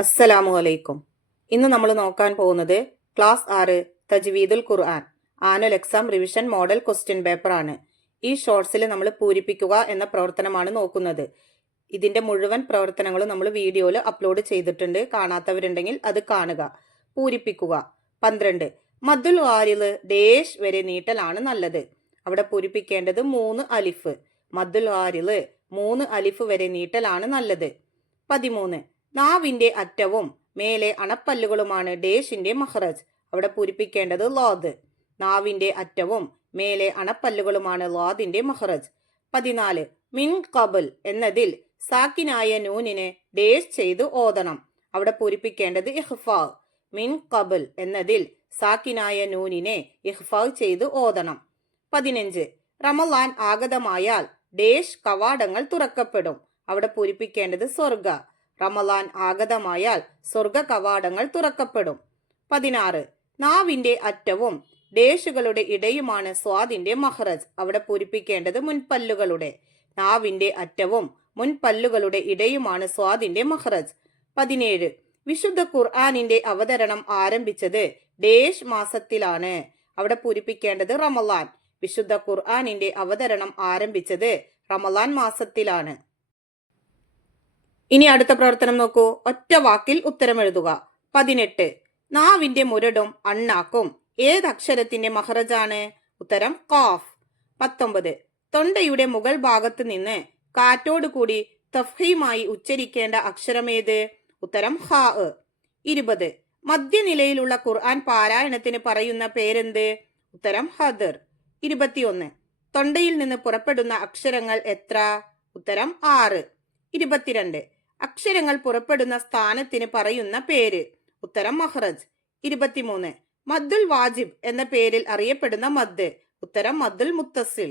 അസ്സലാമു അലൈക്കും. ഇന്ന് നമ്മൾ നോക്കാൻ പോകുന്നത് class 6 Tajweedul Quran annual exam revision model question paper ആണ്. ഈ ഷോർട്സിൽ നമ്മൾ പൂരിപ്പിക്കുക എന്ന പ്രവർത്തനമാണ് നോക്കുന്നത്. ഇതിന്റെ മുഴുവൻ പ്രവർത്തനങ്ങളും നമ്മൾ വീഡിയോയിൽ അപ്ലോഡ് ചെയ്തിട്ടുണ്ട്. കാണാത്തവരുണ്ടെങ്കിൽ അത് കാണുക. പൂരിപ്പിക്കുക. 12 മദ്ദുൽ വാരില് ഡേഷ് വരെ നീട്ടലാണ് നല്ലത്. അവിടെ പൂരിപ്പിക്കേണ്ടത് 3 അലിഫ്. മദ്ദുൽ വാരില് 3 അലിഫ് വരെ നീട്ടലാണ് നല്ലത്. 13 നാവിന്റെ അറ്റവും മേലെ അണപ്പല്ലുകളുമാണ് ഡേഷിന്റെ മഹ്റജ്. അവിടെ പൂരിപ്പിക്കേണ്ടത് ലോദ്. നാവിന്റെ അറ്റവും മേലെ അണപ്പല്ലുകളുമാണ് ലോദിന്റെ മഹ്റജ്. 14 മിൻ ഖബൽ എന്നതിൽ സാക്കിനായ നൂനിനെ ഡേഷ് ചെയ്ത് ഓതണം. അവിടെ പൂരിപ്പിക്കേണ്ടത് ഇഖ്ഫാ. മിൻ ഖബൽ എന്നതിൽ സാക്കിനായ നൂനിനെ ഇഖ്ഫാ ചെയ്ത് ഓതണം. 15 റമളാൻ ആഗതമായാൽ ഡേഷ് കവാടങ്ങൾ തുറക്കപ്പെടും. അവിടെ പൂരിപ്പിക്കേണ്ടത് സ്വർഗ. റമളാൻ ആഗതമായാൽ സ്വർഗ കവാടങ്ങൾ തുറക്കപ്പെടും. 16 നാവിന്റെ അറ്റവും ഡേഷുകളുടെ ഇടയുമാണ് സ്വാദിന്റെ മഹ്റജ്. അവിടെ പൂരിപ്പിക്കേണ്ടത് മുൻപല്ലുകളുടെ. നാവിന്റെ അറ്റവും മുൻപല്ലുകളുടെ ഇടയുമാണ് സ്വാദിന്റെ മഹ്റജ്. 17 വിശുദ്ധ ഖുർആനിന്റെ അവതരണം ആരംഭിച്ചത് ഡേഷ് മാസത്തിലാണ്. അവിടെ പൂരിപ്പിക്കേണ്ടത് റമളാൻ. വിശുദ്ധ ഖുർആനിന്റെ അവതരണം ആരംഭിച്ചത് റമളാൻ മാസത്തിലാണ്. ഇനി അടുത്ത പ്രവർത്തനം നോക്കൂ. ഒറ്റ വാക്കിൽ ഉത്തരം എഴുതുക. 18 നാവിന്റെ മുരടും അണ്ണാക്കും ഏതക്ഷരത്തിന്റെ മഹ്റജാണ്? ഉത്തരം ഖാഫ്. 19 തൊണ്ടയുടെ മുകൾ ഭാഗത്ത് നിന്ന് കാറ്റോടുകൂടി തഫ്ഹീമായി ഉച്ചരിക്കേണ്ട അക്ഷരമേത്? ഉത്തരം ഹാ. 20 മധ്യനിലയിലുള്ള ഖുർആൻ പാരായണത്തിന് പറയുന്ന പേരെന്ത്? ഉത്തരം ഹദർ. 21 തൊണ്ടയിൽ നിന്ന് പുറപ്പെടുന്ന അക്ഷരങ്ങൾ എത്ര? ഉത്തരം 6. 22 അക്ഷരങ്ങൾ പുറപ്പെടുന്ന സ്ഥാനത്തിന് പറയുന്ന പേര്? ഉത്തരം മഹ്റജ്. 23 മദ്ദുൽ വാജിബ് എന്ന പേരിൽ അറിയപ്പെടുന്ന മദ്? ഉത്തരം മദ്ദുൽ മുത്തസിൽ.